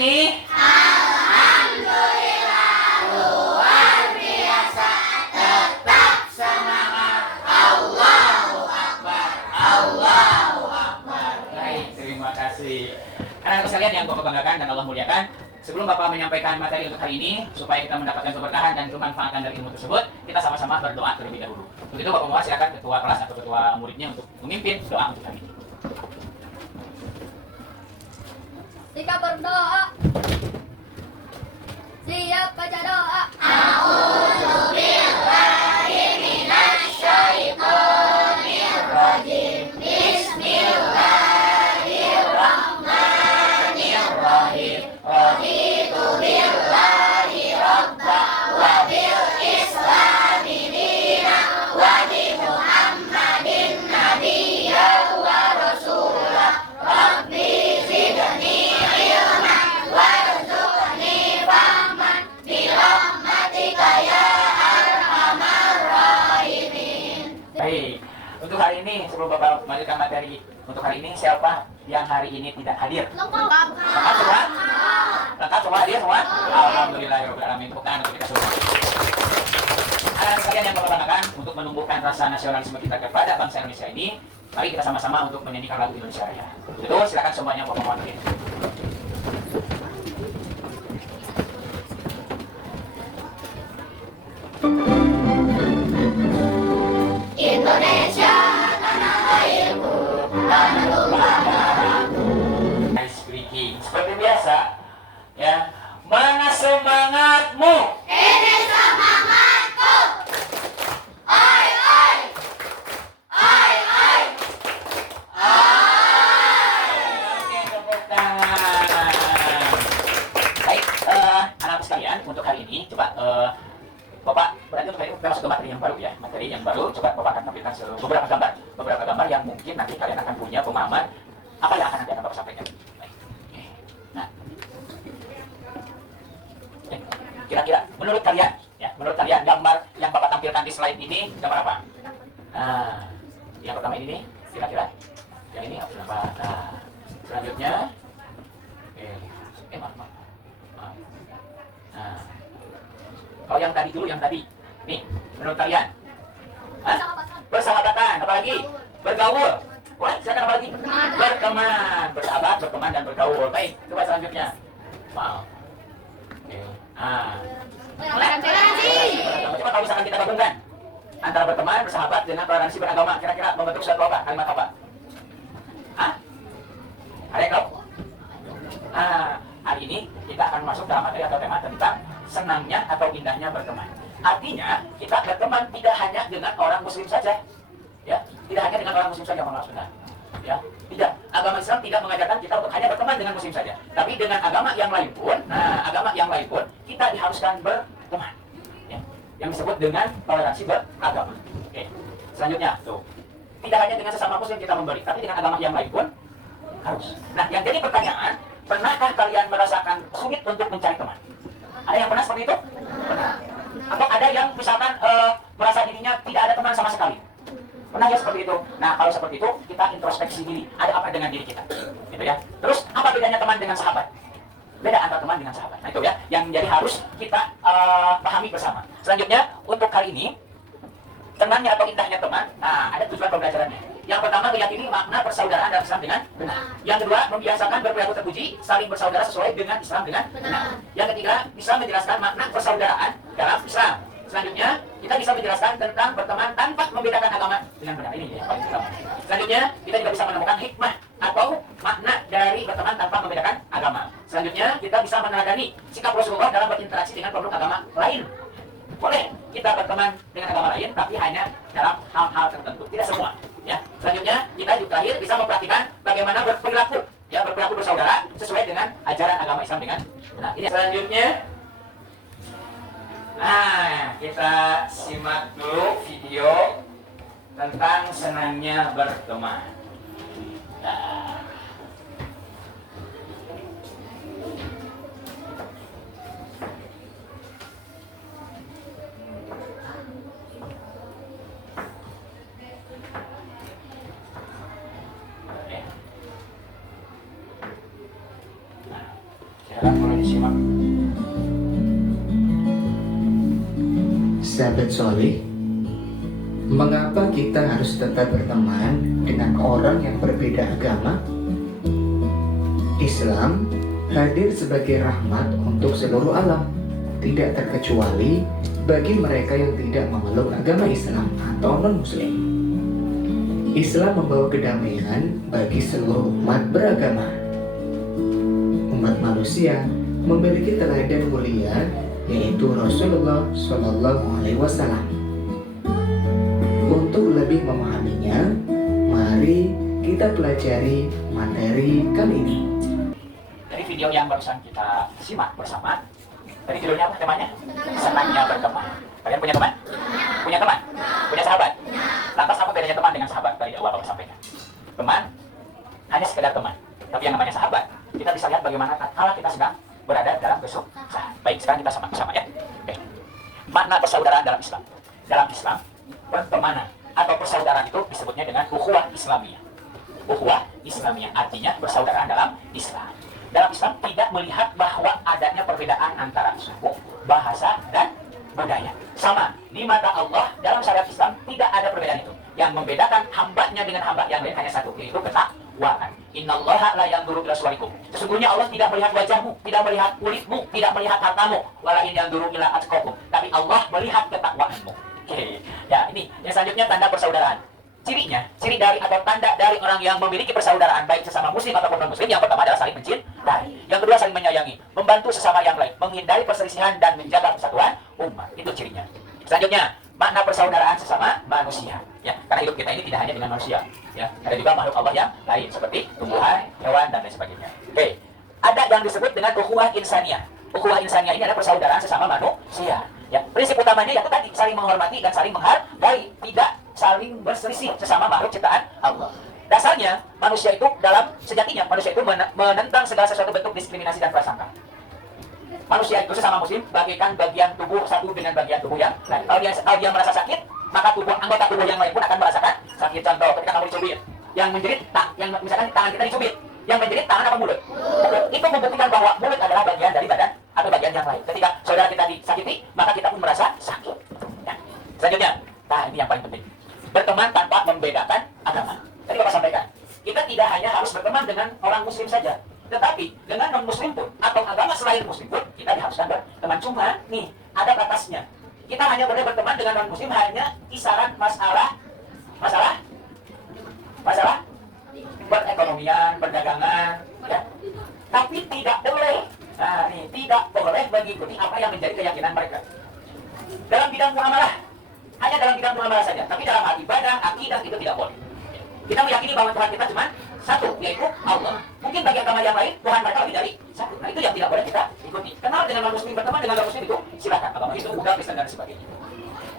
ini? Alhamdulillah, luar biasa. Tetap semangat. Allahu Akbar. Allahu Akbar. Baik, terima kasih. Anak-anak sekalian yang Bapak banggakan dan Allah muliakan, sebelum Bapak menyampaikan materi untuk hari ini, supaya kita mendapatkan keberkahan dan kemanfaatan dari ilmu tersebut, kita sama-sama berdoa terlebih dahulu. Untuk itu Bapak mohon silakan ketua kelas atau ketua muridnya untuk memimpin doa untuk hari ini. Sikap berdoa. Siap baca doa. A'udzubillahi minasyaitonir rajim. Bismillahirrahmanirrahim. Raditu billahi rabba wa bil islami dina wa bi Muhammadin nabiyyan wa rasulah. Rabbi zidni Baik, untuk hari ini sebelum Bapak melanjutkan materi untuk hari ini, siapa yang hari ini tidak hadir? Lengkap semua? Lengkap semua hadir semua? Alhamdulillahirobbilalamin. Tepuk tangan untuk kita semua. Anak-anak sekalian yang Bapak banggakan, untuk menumbuhkan rasa nasionalisme kita kepada bangsa Indonesia ini, mari kita sama-sama untuk menyanyikan lagu Indonesia Raya. Untuk itu silakan semuanya Bapak mohon. Indonesia tanah airku, tanah tumpah darahku. Ice breaking. Seperti biasa, ya. Mana semangatmu? Ini semangatku. Oi, oi. Oi, oi. Oi. Oke, tepuk tangan. Baik, anak-anak sekalian, untuk hari ini coba Bapak berarti untuk hari ini kita masuk ke materi yang baru ya. Materi yang baru, coba Bapak akan tampilkan beberapa gambar yang mungkin nanti kalian akan punya pemahaman apa yang nanti akan Bapak sampaikan. Baik. Nah, kira-kira menurut kalian gambar yang Bapak tampilkan di slide ini gambar apa? Nah, yang pertama ini nih, kira-kira yang ini apa? Nah, selanjutnya, maaf. Nah, kalau yang tadi dulu, nih, menurut kalian? Hah? Persahabatan, apalagi? Bergaul. Wah, silakan apa lagi? Berteman, bersahabat, berteman, dan bergaul. Baik, coba selanjutnya. Wow. Oke. Nah. Coba kalau misalkan kita gabungkan antara berteman, bersahabat, dengan toleransi beragama, kira-kira membentuk suatu apa? Kalimat apa? Hah? Ada yang tahu? Nah, hari ini kita akan masuk dalam materi atau tema tentang senangnya atau indahnya berteman. Artinya, kita berteman tidak hanya dengan orang muslim saja. Ya, tidak hanya dengan orang muslim saja, mohon maaf sebentar. Ya, tidak. Agama Islam tidak mengajarkan kita untuk hanya berteman dengan muslim saja. Tapi dengan agama yang lain pun, kita diharuskan berteman. Ya, yang disebut dengan toleransi beragama. Oke. Selanjutnya, tuh. Tidak hanya dengan sesama muslim kita memberi, tapi dengan agama yang lain pun harus. Nah, yang jadi pertanyaan, pernahkah kalian merasakan sulit untuk mencari teman? Ada yang pernah seperti itu? Pernah. Atau ada yang misalkan merasa dirinya tidak ada teman sama sekali? Pernah ya seperti itu? Nah, kalau seperti itu, kita introspeksi diri. Ada apa dengan diri kita? Gitu ya. Terus, apa bedanya teman dengan sahabat? Beda antara teman dengan sahabat. Nah, itu ya, yang jadi harus kita pahami bersama. Selanjutnya, untuk kali ini, senangnya atau indahnya teman, nah, ada tujuan pembelajarannya. Yang pertama, meyakini makna persaudaraan dalam Islam dengan benar. Yang kedua, membiasakan berperilaku terpuji, saling bersaudara sesuai dengan Islam dengan benar. Yang ketiga, bisa menjelaskan makna persaudaraan dalam Islam. Selanjutnya, kita bisa menjelaskan tentang berteman tanpa membedakan agama dengan benar. Ini yang paling utama. Selanjutnya, kita juga bisa menemukan hikmah atau makna dari berteman tanpa membedakan agama. Selanjutnya, kita bisa meneladani sikap Rasulullah dalam berinteraksi dengan pemeluk agama lain. Boleh kita berteman dengan agama lain, tapi hanya dalam hal-hal tertentu, tidak semua. Ya. Selanjutnya, kita juga terakhir bisa memperhatikan bagaimana berperilaku, ya, berperilaku bersaudara sesuai dengan ajaran agama Islam dengan benar. Ini selanjutnya. Nah, kita simak dulu video tentang senangnya berteman. Nah. Oke. Nah, disimak. Sahabat soleh, mengapa kita harus tetap berteman dengan orang yang berbeda agama? Islam hadir sebagai rahmat untuk seluruh alam, tidak terkecuali bagi mereka yang tidak memeluk agama Islam atau non-Muslim. Islam membawa kedamaian bagi seluruh umat beragama. Umat manusia memiliki teladan mulia, yaitu Rasulullah Shallallahu Alaihi Wasallam. Untuk lebih memahaminya, mari kita pelajari materi kali ini. Dari video yang barusan kita simak bersama, tadi judulnya apa temanya? Senangnya berteman. Kalian punya teman? Punya teman? Punya sahabat? Lantas apa bedanya teman dengan sahabat? Dari awal Bapak sampaikan. Teman hanya sekedar teman. Tapi yang namanya sahabat, kita bisa lihat bagaimana kalau kita sedang berada dalam kesusahan. Baik, sekarang kita sama-sama ya. Oke. Makna persaudaraan dalam Islam. Dalam Islam, pertemanan atau persaudaraan itu disebutnya dengan ukhuwah Islamiyah. Ukhuwah Islamiyah artinya persaudaraan dalam Islam. Dalam Islam tidak melihat bahwa adanya perbedaan antara suku, bahasa, dan budaya. Sama, di mata Allah dalam syariat Islam tidak ada perbedaan itu. Yang membedakan hambanya dengan hamba yang lain hanya satu, yaitu ketakwaan. Innallaha la yanzuru ila suwarikum. Sesungguhnya Allah tidak melihat wajahmu, tidak melihat kulitmu, tidak melihat hartamu, walakin yanzuru ila atqakum. Tapi Allah melihat ketakwaanmu. Oke. Ya, ini yang selanjutnya tanda persaudaraan. Cirinya, ciri dari atau tanda dari orang yang memiliki persaudaraan baik sesama muslim ataupun non-muslim, yang pertama adalah saling mencintai. Yang kedua saling menyayangi, membantu sesama yang lain, menghindari perselisihan dan menjaga persatuan umat. Itu cirinya. Selanjutnya, makna persaudaraan sesama manusia. Ya, karena hidup kita ini tidak hanya dengan manusia. Ya, ada juga makhluk Allah yang lain seperti tumbuhan, hewan dan lain sebagainya. Oke. Ada yang disebut dengan ukhuwah insaniyah. Ukhuwah insaniyah ini adalah persaudaraan sesama manusia. Ya, prinsip utamanya yaitu tadi saling menghormati dan saling menghargai, tidak saling berselisih sesama makhluk ciptaan Allah. Dasarnya manusia itu dalam sejatinya manusia itu menentang segala sesuatu bentuk diskriminasi dan prasangka. Manusia itu sesama muslim bagaikan bagian tubuh satu dengan bagian tubuh yang lain. Kalau dia merasa sakit, maka anggota tubuh yang lain pun akan merasakan sakit. Contoh ketika kamu dicubit, yang menjerit yang misalkan tangan kita dicubit, yang menjerit tangan apa mulut? Mulut. Itu membuktikan bahwa mulut adalah bagian dari badan atau bagian yang lain. Ketika saudara kita disakiti, maka kita pun merasa sakit. Ya. Selanjutnya, nah ini yang paling penting. Berteman tanpa membedakan agama. Tadi Bapak sampaikan, kita tidak hanya harus berteman dengan orang muslim saja, tetapi dengan non-muslim pun atau agama selain muslim pun kita diharuskan berteman. Cuma nih ada batasnya. Kita hanya boleh berteman dengan non-muslim hanya kisaran masalah perekonomian, perdagangan, ya. Tapi tidak boleh, tidak boleh mengikuti apa yang menjadi keyakinan mereka. Dalam bidang muamalah, hanya dalam bidang muamalah saja. Tapi dalam hal ibadah, akidah itu tidak boleh. Kita meyakini bahwa Tuhan kita cuma satu, yaitu Allah. Mungkin bagi agama yang lain, Tuhan mereka lebih dari satu. Nah itu yang tidak boleh kita ikuti. Kenal dengan non-muslim, berteman dengan non-muslim itu silakan. Agama itu Buddha, Kristen dan sebagainya.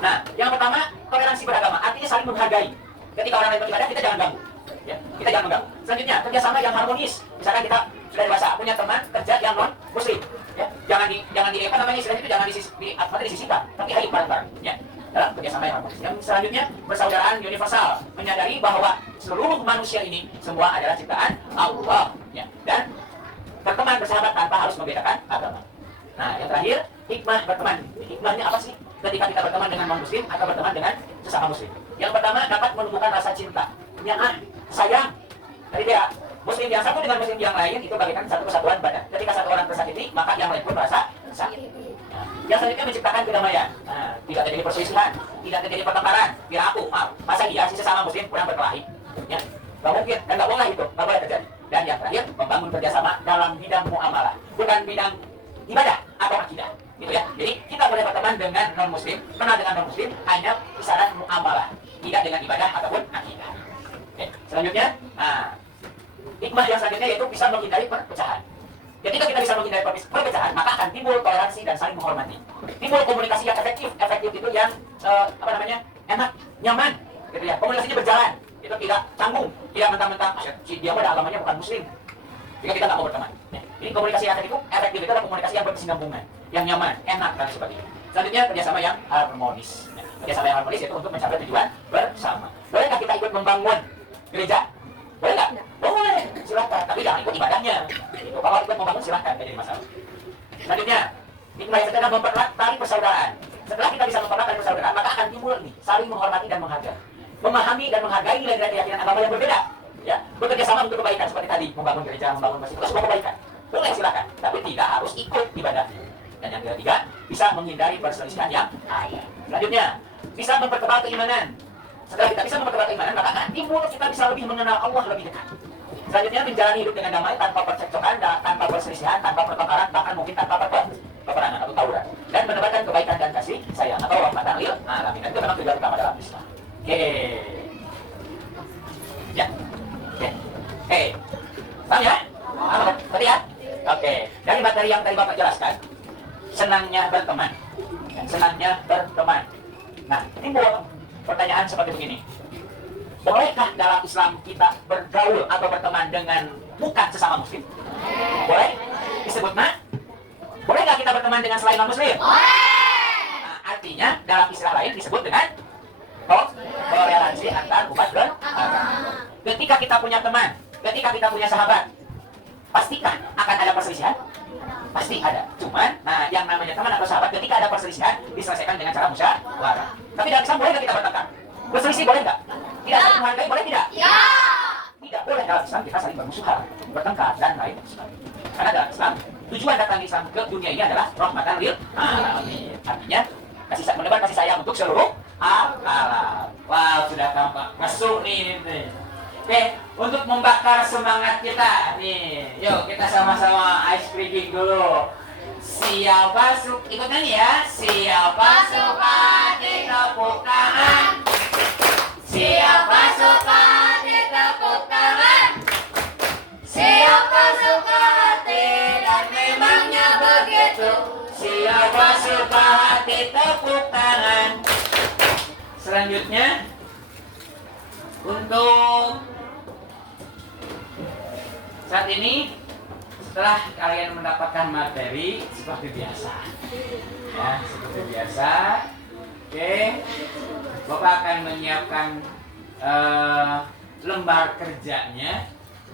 Nah, yang pertama toleransi beragama, artinya saling menghargai. Ketika orang lain beribadah, kita jangan ganggu. Ya, kita jangan mengganggu. Selanjutnya, kerjasama yang harmonis. Misalkan kita sudah dewasa, punya teman kerja yang non-muslim. Ya, jangan di apa namanya istilahnya itu jangan disisihkan, tapi ayo bareng-bareng. Ya, dalam kerjasama yang harmonis. Yang selanjutnya, persaudaraan universal, menyadari bahwa seluruh manusia ini semua adalah ciptaan Allah. Ya, dan berteman bersahabat tanpa harus membedakan agama. Nah, yang terakhir, hikmah berteman. Hikmahnya apa sih? Ketika kita berteman dengan non-muslim atau berteman dengan sesama muslim. Yang pertama, dapat menumbuhkan rasa cinta. Sayang. Jadi dia muslim yang satu dengan muslim yang lain itu bagaikan satu kesatuan badan. Ketika satu orang tersakiti, maka yang lain pun merasa sakit. Nah, yang selanjutnya menciptakan kedamaian. Nah, tidak terjadi perselisihan, tidak terjadi pertengkaran. Kira aku, masa dia si sesama muslim kurang berkelahi? Ya, nggak mungkin dan nggak boleh itu, nggak boleh terjadi. Dan yang terakhir, membangun kerjasama dalam bidang muamalah, bukan bidang ibadah atau akidah. Gitu ya. Jadi kita boleh berteman dengan non-muslim, kenal dengan non-muslim hanya kisaran muamalah, tidak dengan ibadah ataupun akidah. Oke. Selanjutnya, hikmah yang selanjutnya yaitu bisa menghindari perpecahan. Ketika kita bisa menghindari perpecahan, maka akan timbul toleransi dan saling menghormati. Timbul komunikasi yang efektif. Efektif itu yang enak, nyaman, gitu ya. Komunikasinya berjalan, itu tidak canggung, tidak mentang-mentang dia pada agamanya bukan muslim. Jika kita nggak mau berteman. Ya. Ini komunikasi yang efektif itu adalah komunikasi yang berkesinambungan, yang nyaman, enak dan sebagainya. Selanjutnya kerjasama yang harmonis. Ya. Kerjasama yang harmonis itu untuk mencapai tujuan bersama. Bolehkah kita ikut membangun gereja? Boleh nggak? Boleh, silakan. Tapi jangan ikut ibadahnya. Gitu. Kalau ikut membangun silakan, tidak jadi masalah. Selanjutnya, hikmah yang ketiga mempererat tali persaudaraan. Setelah kita bisa mempererat tali persaudaraan, maka akan timbul nih saling menghormati dan menghargai, memahami dan menghargai nilai-nilai keyakinan agama yang berbeda. Ya, bekerja sama untuk kebaikan seperti tadi, membangun gereja, membangun masjid, itu semua kebaikan. Boleh silakan, tapi tidak harus ikut ibadah. Dan yang ketiga, bisa menghindari perselisihan yang ada. Selanjutnya, bisa mempertebal keimanan. Setelah kita bisa mempertebal keimanan, maka akan timbul kita bisa lebih mengenal Allah lebih dekat. Selanjutnya, menjalani hidup dengan damai tanpa percekcokan, tanpa perselisihan, tanpa pertengkaran, bahkan mungkin tanpa peperangan atau tawuran. Dan menebarkan kebaikan dan kasih sayang atau rahmatan lil alamin. Itu memang tujuan utama dalam Islam. Oke. Ya. Oke. Paham ya? Tadi ya? Oke. Dari materi yang tadi Bapak jelaskan, senangnya berteman. Senangnya berteman. Nah, timbul pertanyaan seperti begini. Bolehkah dalam Islam kita bergaul atau berteman dengan bukan sesama muslim? Boleh? Disebut nah? Boleh nggak kita berteman dengan selain non-muslim? Nah, artinya dalam istilah lain disebut dengan toleransi antar umat beragama. Ketika kita punya teman, ketika kita punya sahabat, pastikan akan ada perselisihan? Pasti ada. Cuman, nah yang namanya teman atau sahabat, ketika ada perselisihan, diselesaikan dengan cara musyawarah. Tapi dalam Islam boleh nggak kita bertengkar? Berselisih boleh nggak? Tidak saling menghargai boleh tidak? Ya. Tidak boleh dalam Islam kita saling bermusuhan, bertengkar dan lain sebagainya. Karena dalam Islam tujuan datang Islam ke dunia ini adalah rahmatan lil alamin. Artinya menebar kasih sayang untuk seluruh alam. Wow, sudah tampak masuk nih. Oke, untuk membakar semangat kita nih, yuk kita sama-sama ice breaking dulu. Siapa ikut nyanyi ya? Siapa suka ditepuk tangan? Siapa suka ditepuk tangan? Siapa suka hati dan memangnya begitu? Siapa suka hati tepuk tangan? Selanjutnya untuk saat ini, setelah kalian mendapatkan materi seperti biasa, ya seperti biasa, oke, Bapak akan menyiapkan lembar kerjanya.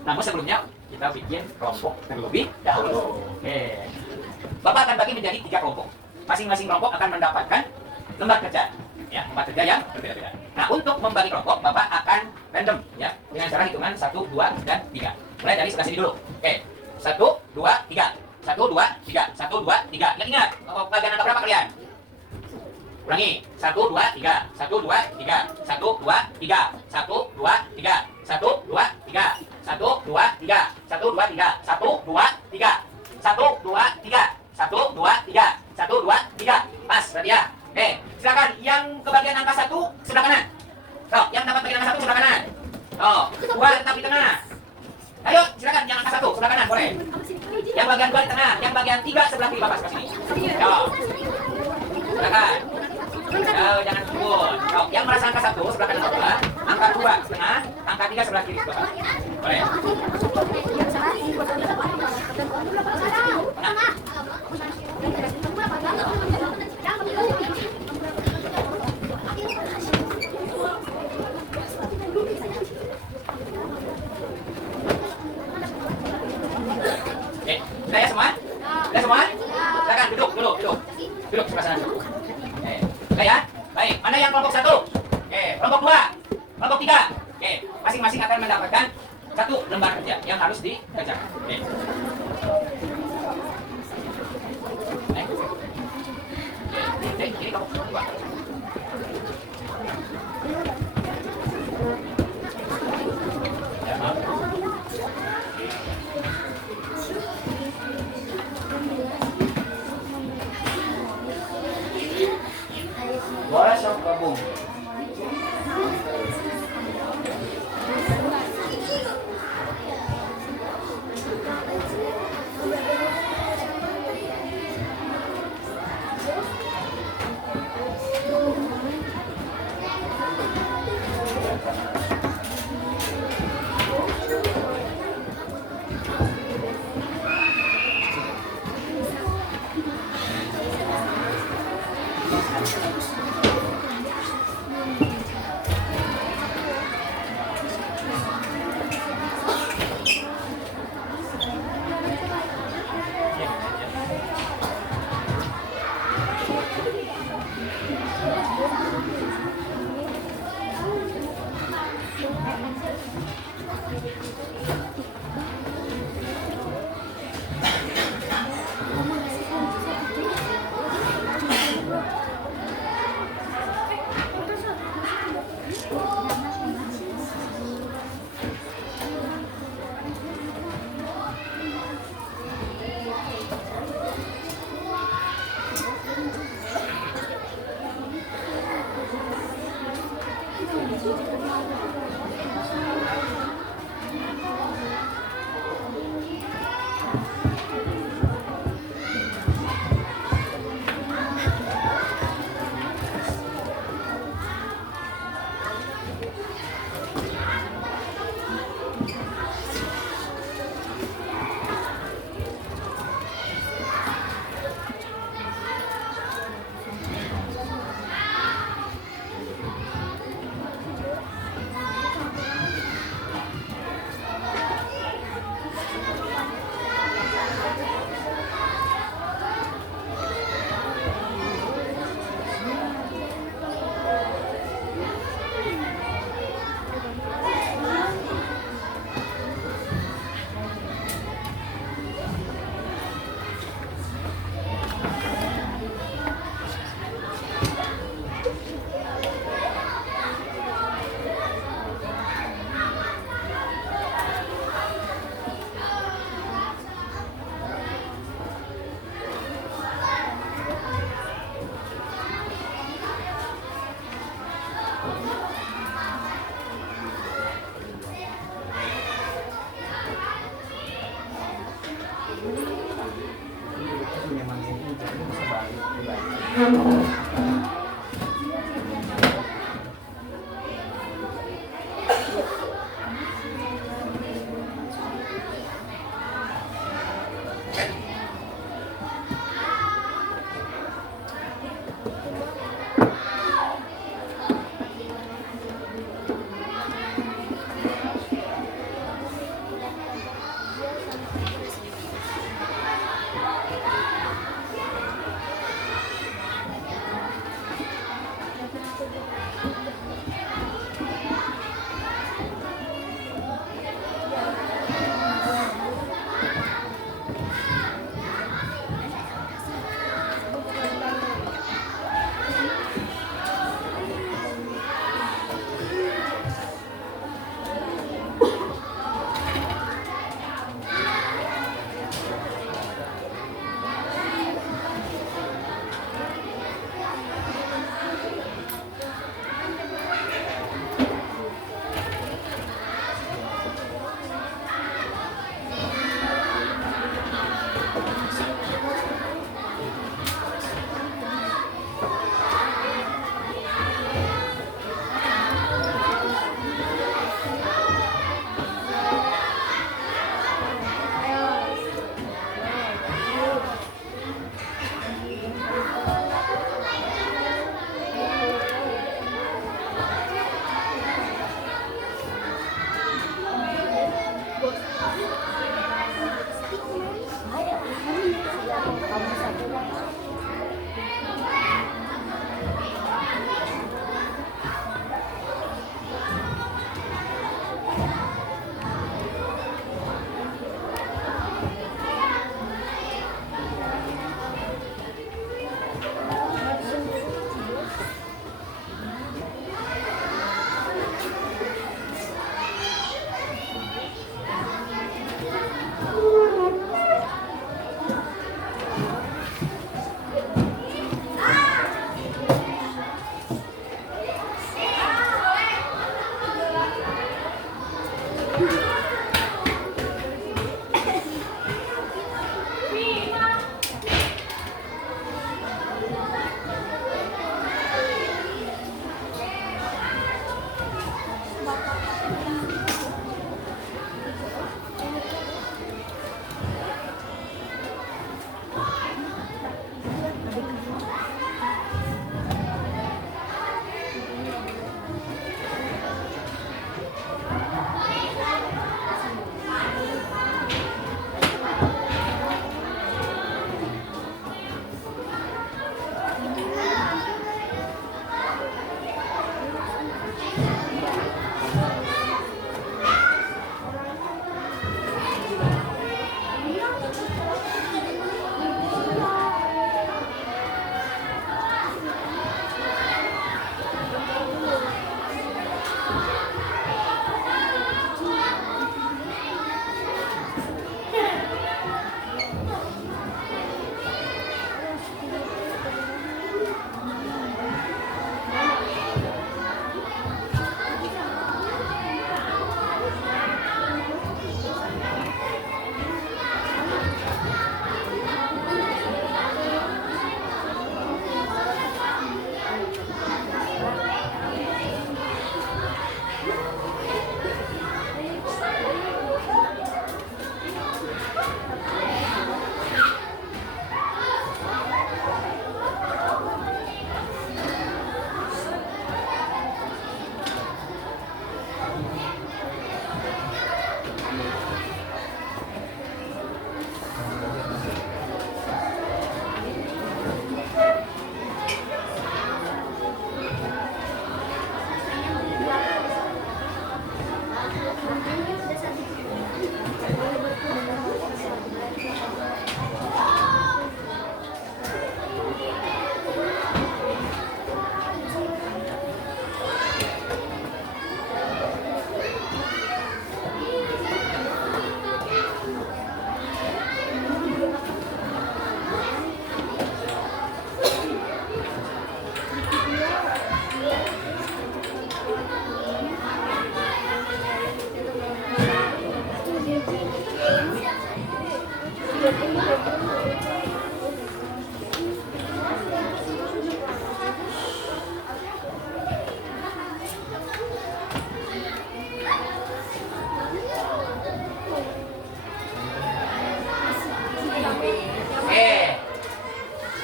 Namun sebelumnya kita bikin kelompok terlebih dahulu. Oke, Bapak akan bagi menjadi 3 kelompok. Masing-masing kelompok akan mendapatkan lembar kerja, ya lembar kerja yang berbeda-beda. Nah, untuk membagi kelompok, Bapak akan random, ya dengan cara hitungan 1, 2, dan 3. Mulai dari sebelah sini dulu. Oke, 1, 2, 3. 1, 2, 3. 1, 2, 3. Ingat, bagian angka berapa kalian? Ulangi. 1, 2, 3. 1, 2, 3. 1, 2, 3. 1, 2, 3. 1, 2, 3. 1, 2, 3. 1, 2, 3. 1, 2, 3. 1, 2, 3. 1, 2, 3. 1, 2, 3. Pas, berarti ya. Oke, silakan yang kebagian angka 1 sebelah kanan. Tuh, yang dapat bagian angka 1 sebelah kanan. Tuh, 2 tetap di tengah. Ayo, silakan yang angka 1 sebelah kanan boleh. Yang bagian 2 di tengah, yang bagian 3 sebelah kiri Bapak sebelah sini. Yo. Silakan. Yo, jangan kubur. Yo, yang merasa angka 1 sebelah kanan Bapak, angka 2 setengah, angka 3 sebelah kiri Bapak. Boleh. Nah. Sudah ya semua? Sudah semua? Silakan duduk. Duduk sebelah sana. Sudah ya? Baik, mana yang kelompok 1? Oke, kelompok 2, kelompok 3. Oke, masing-masing akan mendapatkan 1 lembar kerja yang harus dikerjakan. Oke. Ini kelompok 2. Ya, maaf. Boleh sok gabung.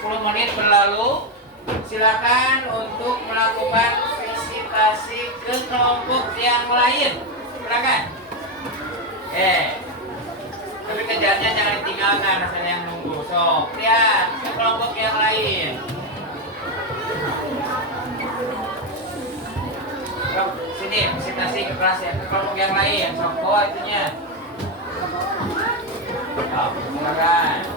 10 menit berlalu. Silakan untuk melakukan visitasi ke kelompok yang lain. Silakan. Tapi kejarnya jangan ditinggalkan, rasanya yang nunggu. So, lihat ke kelompok yang lain. Sini, visitasi ke kelas ya, ke kelompok yang lain. So, bawa itunya. Silakan.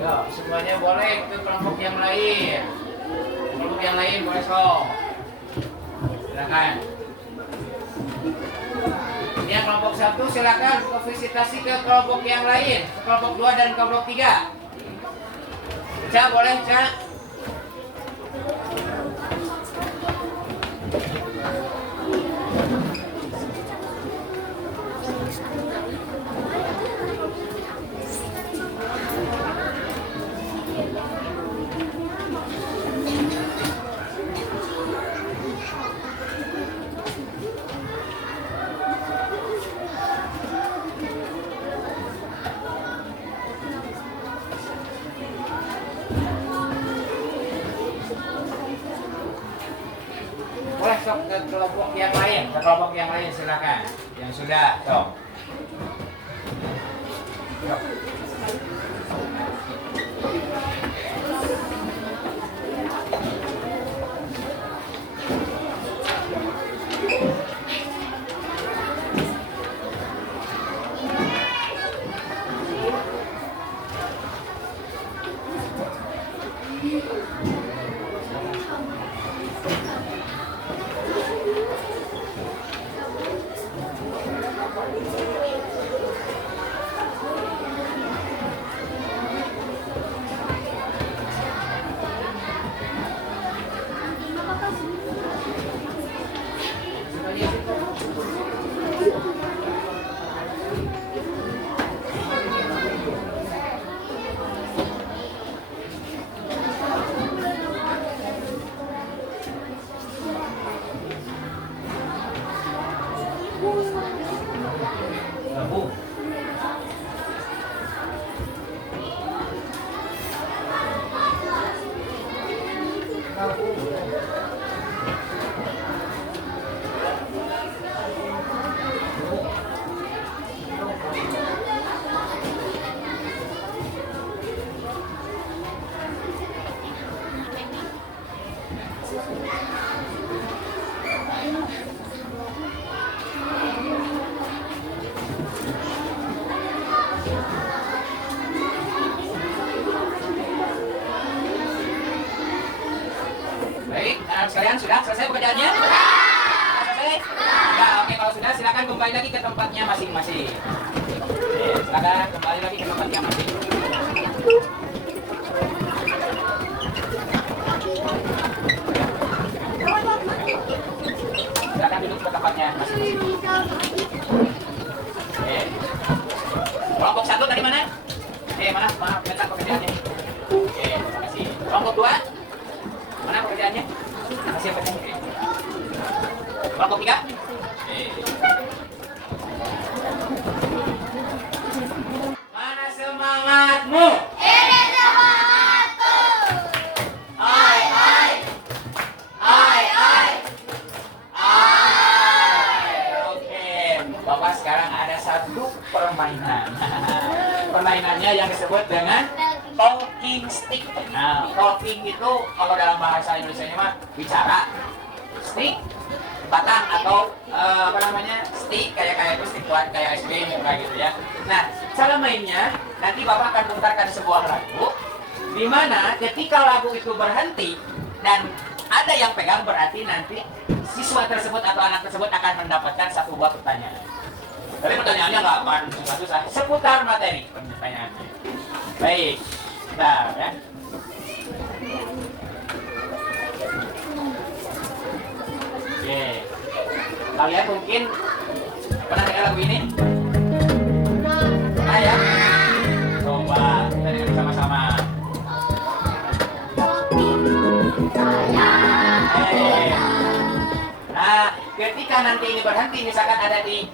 Ya, semuanya boleh ke kelompok yang lain. Kelompok yang lain boleh sok. Silakan. Ini yang kelompok 1 silakan ke visitasi ke kelompok yang lain, ke kelompok 2 dan kelompok 3. Cak boleh, Cak. Boleh sok ke kelompok yang lain, ke kelompok yang lain silakan. Yang sudah, sok. Sok. Baik, anak sekalian sudah selesai pekerjaannya? Selesai? Ya, oke, kalau sudah silakan kembali lagi ke tempatnya masing-masing. Silakan kembali lagi ke tempatnya masing. Silakan duduk ke tempatnya masing-masing. Kelompok 1 tadi mana? Mana? Maaf, bentar pekerjaannya. Kelompok 3. Mana semangatmu? Ini semangatku. Ai, ai. Ai, ai. Ai. Oke, Bapak sekarang ada satu permainan. Permainannya yang disebut dengan talking stick. Nah, talking itu kalau dalam bahasa Indonesia mah bicara. Stick batang atau apa namanya stick kayak itu stick buat kayak es krim kayak gitu ya. Nah, cara mainnya nanti Bapak akan putarkan sebuah lagu di mana ketika lagu itu berhenti dan ada yang pegang berarti nanti siswa tersebut atau anak tersebut akan mendapatkan satu buah pertanyaan. Tapi pertanyaannya nggak akan susah-susah, seputar materi pertanyaannya. Baik, bentar ya. Oke, kalian mungkin pernah dengar lagu ini? Pernah ya? Coba kita dengar sama-sama. Nah, ketika nanti ini berhenti, misalkan ada di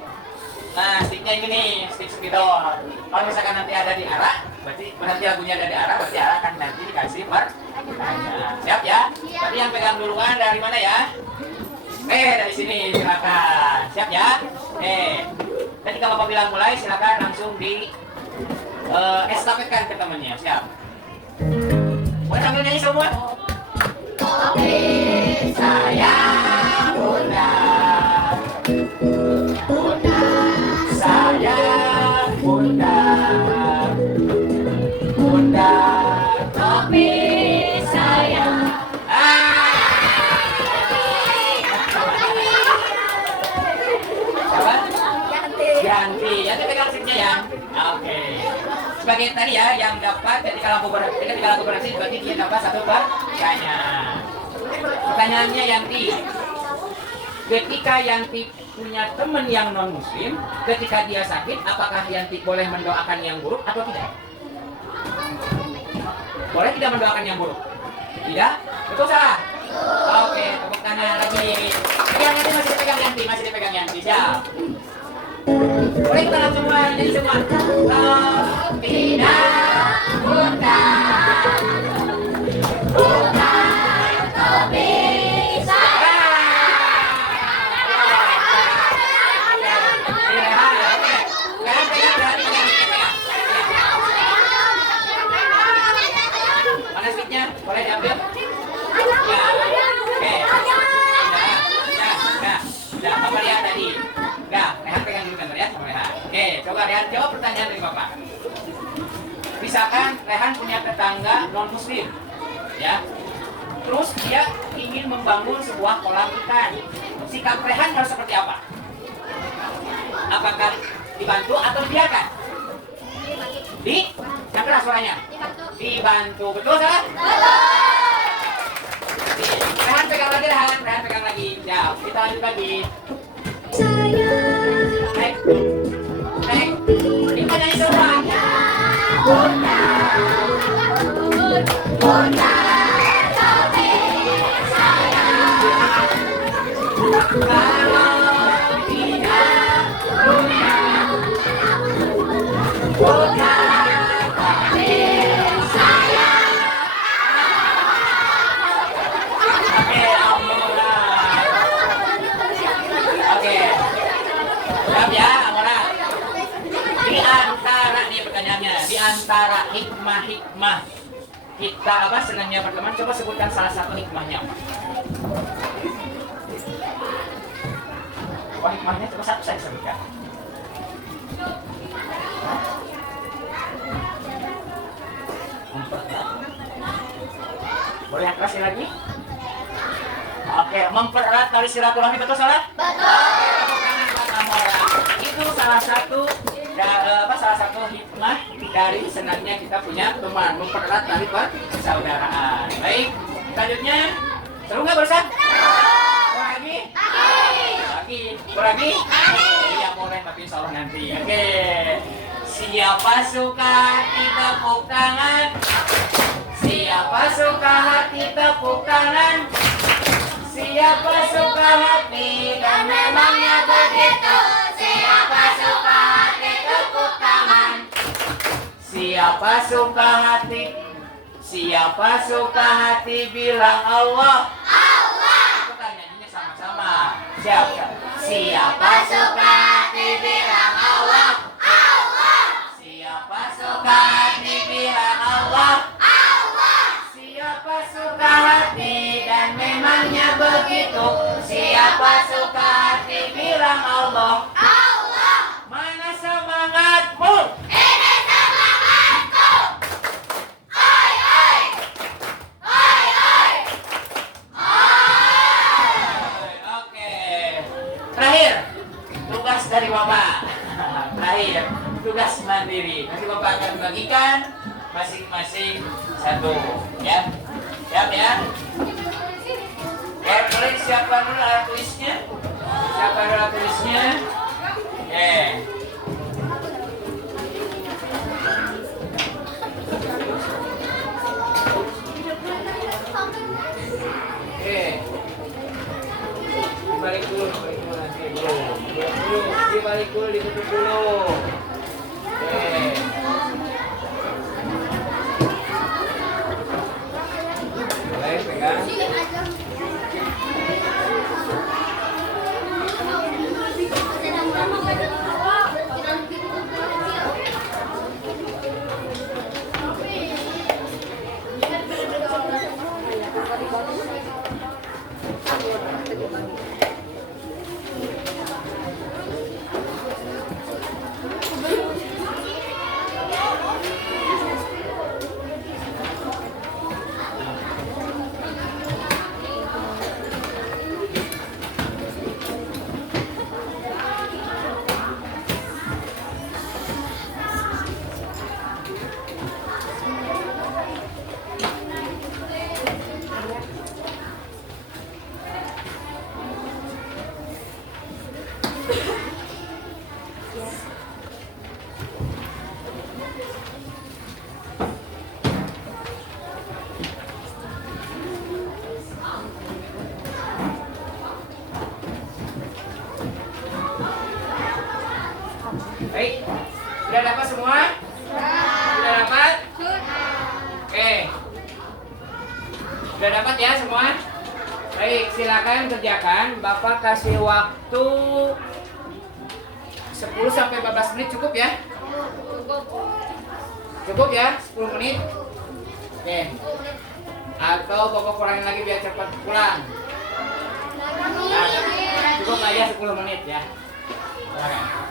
sticknya ini nih, stick spidol. Kalau misalkan nanti ada di arah, berarti berarti lagunya ada di arah, berarti arah akan nanti dikasih pertanyaan. Siap ya? Tapi yang pegang duluan dari mana ya? Dari sini silakan. Siap ya? Ketika Bapak bilang mulai, silakan langsung di estafetkan ke temannya. Siap? Mau sambil nyanyi semua? Kopi Sayang Bunda, Bunda, sayang Bunda, Bunda, kopi sayang. Apa? Ganti. Ganti pegang sticknya ya. Oke. Sebagai tadi ya, yang dapat ketika lampu berhenti, berarti dia dapat satu pertanyaan. Pertanyaannya Yanti, ketika Yanti punya teman yang non muslim, ketika dia sakit, apakah Yanti boleh mendoakan yang buruk atau tidak? Boleh tidak mendoakan yang buruk? Tidak? Betul salah? Oke, tepuk tangan lagi. Pegang Yanti, masih dipegang Yanti, siap. Boleh kita langsung mulai jadi semua. Tidak, Bunda, Bunda, kopi mana sticknya? Boleh diambil? Ya, oke. Sudah, Bapak lihat tadi. Udah, Rehan pegang dulu kan ya, sama Rehan. Oke, coba Rehan jawab pertanyaan dari Bapak. Misalkan Rehan punya tetangga non muslim, ya. Terus dia ingin membangun sebuah kolam ikan. Sikap Rehan harus seperti apa? Apakah dibantu atau dibiarkan? Yang keras suaranya. Dibantu. Betul salah? Rehan pegang lagi, Rehan pegang lagi. Ya, kita lanjut lagi. Naik. Kita nyanyi semua. Bunda, Bunda, kopi sayang. Kalau tidak, Bunda, kopi sayang. Oke, alhamdulillah. Oke. Siap ya, Amora. Di antara nih pertanyaannya, di antara hikmah-hikmah kita apa senangnya berteman, coba sebutkan salah satu hikmahnya apa? Wah, hikmahnya coba satu saya sebutkan. Boleh yang keras lagi? Oke, mempererat tali silaturahmi, betul salah? Itu salah satu salah satu hikmah dari senangnya kita punya teman, mempererat tali persaudaraan. Baik, selanjutnya seru nggak barusan? Lagi? Iya boleh, tapi insya Allah nanti. Oke, siapa suka hati tepuk tangan? Siapa suka hati tepuk tangan? Siapa suka hati dan memangnya begitu. Siapa suka hati tepuk tangan. Siapa suka hati? Siapa suka hati bilang Allah. Allah. Kita nyanyinya sama-sama. Siapa? Siapa suka hati bilang Allah. Allah. Siapa suka hati bilang Allah. Allah. Siapa suka hati dan memangnya begitu. Siapa suka hati bilang Allah. Allah. Mana semangatmu? Ini semangatku. Oi oi. Oi oi. Oi. Oke. Terakhir, tugas dari Bapak. Terakhir, tugas mandiri. Nanti Bapak akan bagikan masing-masing satu, ya. Siap ya? Ya, boleh siapa dulu alat tulisnya? Siapa dulu alat tulisnya? Oke. Oke. Dibalik dulu nanti dulu. Dibalik dulu, ditutup dulu. Oke. Boleh pegang. Baik, sudah dapat semua? Sudah dapat? Oke. Sudah dapat ya semua? Baik, silakan kerjakan. Bapak kasih waktu 10 sampai 15 menit cukup ya? Cukup ya? 10 menit? Oke. Atau Bapak kurangin lagi biar cepat pulang. Nah, cukup aja 10 menit ya. Silakan.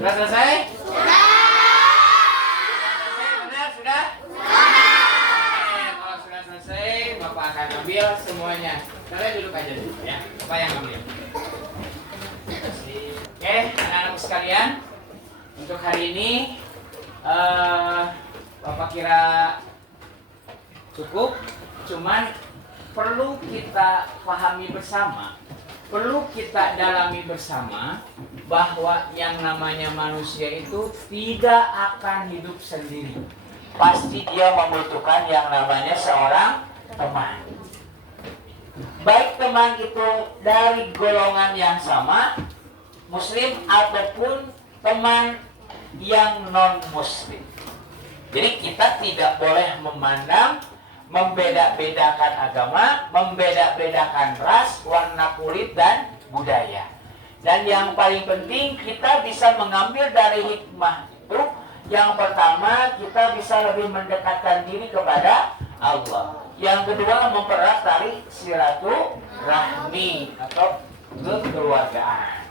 Sudah selesai? Sudah. Benar, sudah? Oke, kalau sudah selesai, Bapak akan ambil semuanya. Kalian duduk aja dulu ya. Bapak yang ambil. Oke, anak-anak sekalian, untuk hari ini Bapak kira cukup. Cuman perlu kita pahami bersama, perlu kita dalami bersama bahwa yang namanya manusia itu tidak akan hidup sendiri. Pasti dia membutuhkan yang namanya seorang teman. Baik teman itu dari golongan yang sama, muslim ataupun teman yang non muslim. Jadi kita tidak boleh memandang membeda-bedakan agama, membeda-bedakan ras, warna kulit, dan budaya. Dan yang paling penting kita bisa mengambil dari hikmah itu, yang pertama kita bisa lebih mendekatkan diri kepada Allah. Yang kedua mempererat tali silaturahmi atau kekeluargaan.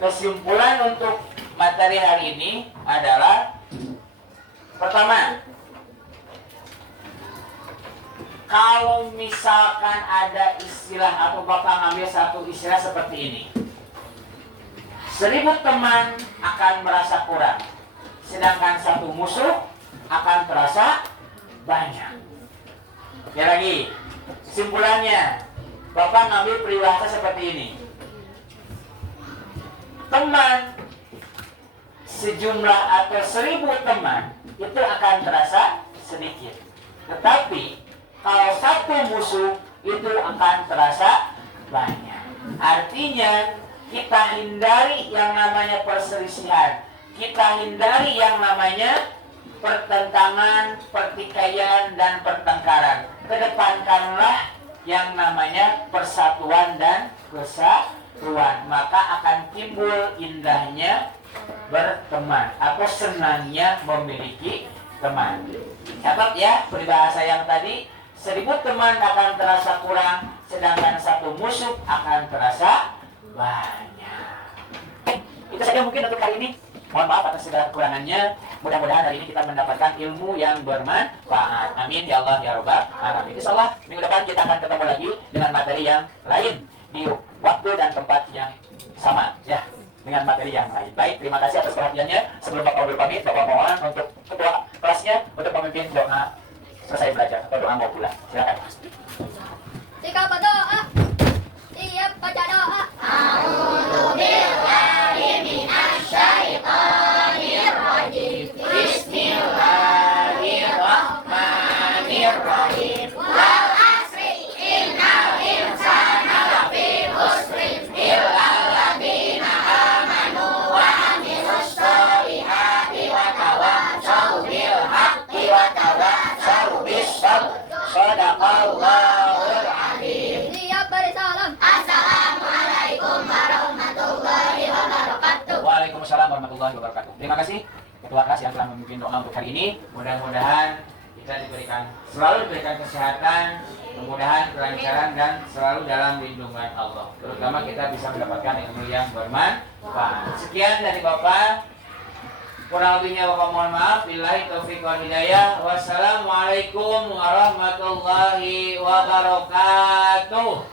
Kesimpulan untuk materi hari ini adalah pertama, kalau misalkan ada istilah atau Bapak ngambil satu istilah seperti ini, 1000 teman akan merasa kurang, sedangkan 1 musuh akan terasa banyak. Ya lagi, kesimpulannya Bapak ngambil peribahasa seperti ini. Teman sejumlah atau 1000 teman itu akan terasa sedikit, tetapi kalau 1 musuh itu akan terasa banyak. Artinya kita hindari yang namanya perselisihan, kita hindari yang namanya pertentangan, pertikaian, dan pertengkaran. Kedepankanlah yang namanya persatuan dan kesatuan, maka akan timbul indahnya berteman atau senangnya memiliki teman. Catat ya peribahasa yang tadi, 1000 teman akan terasa kurang, sedangkan 1 musuh akan terasa banyak. Itu saja mungkin untuk hari ini. Mohon maaf atas segala kekurangannya. Mudah-mudahan hari ini kita mendapatkan ilmu yang bermanfaat. Amin ya Allah ya Rabbal alamin. Insyaallah minggu depan kita akan ketemu lagi dengan materi yang lain di waktu dan tempat yang sama ya, dengan materi yang lain. Baik, terima kasih atas perhatiannya. Sebelum Bapak berpamit, Bapak mohon untuk ketua kelasnya untuk memimpin doa selesai belajar atau doa mau pulang. Silakan. Jika berdoa, siap baca doa. A'udzu billahi minasyaitonir rajim. Bismillahirrahmanirrahim. Wal asri innal insana lafi khusrin illa alladziina aamanu wa 'amilus sholihati wa tawassaw bil haqqi wa tawassaw bis sabr. Shadaqallahul adzim. Siap bersalam. Assalamualaikum warahmatullahi wabarakatuh. Waalaikumsalam warahmatullahi wabarakatuh. Terima kasih ketua kelas yang telah memimpin doa untuk hari ini. Mudah-mudahan kita selalu diberikan kesehatan, kemudahan, kelancaran, dan selalu dalam lindungan Allah. Terutama kita bisa mendapatkan ilmu yang bermanfaat. Sekian dari Bapak. Kurang lebihnya Bapak mohon maaf. Billahi taufiq wal hidayah. Wassalamualaikum warahmatullahi wabarakatuh.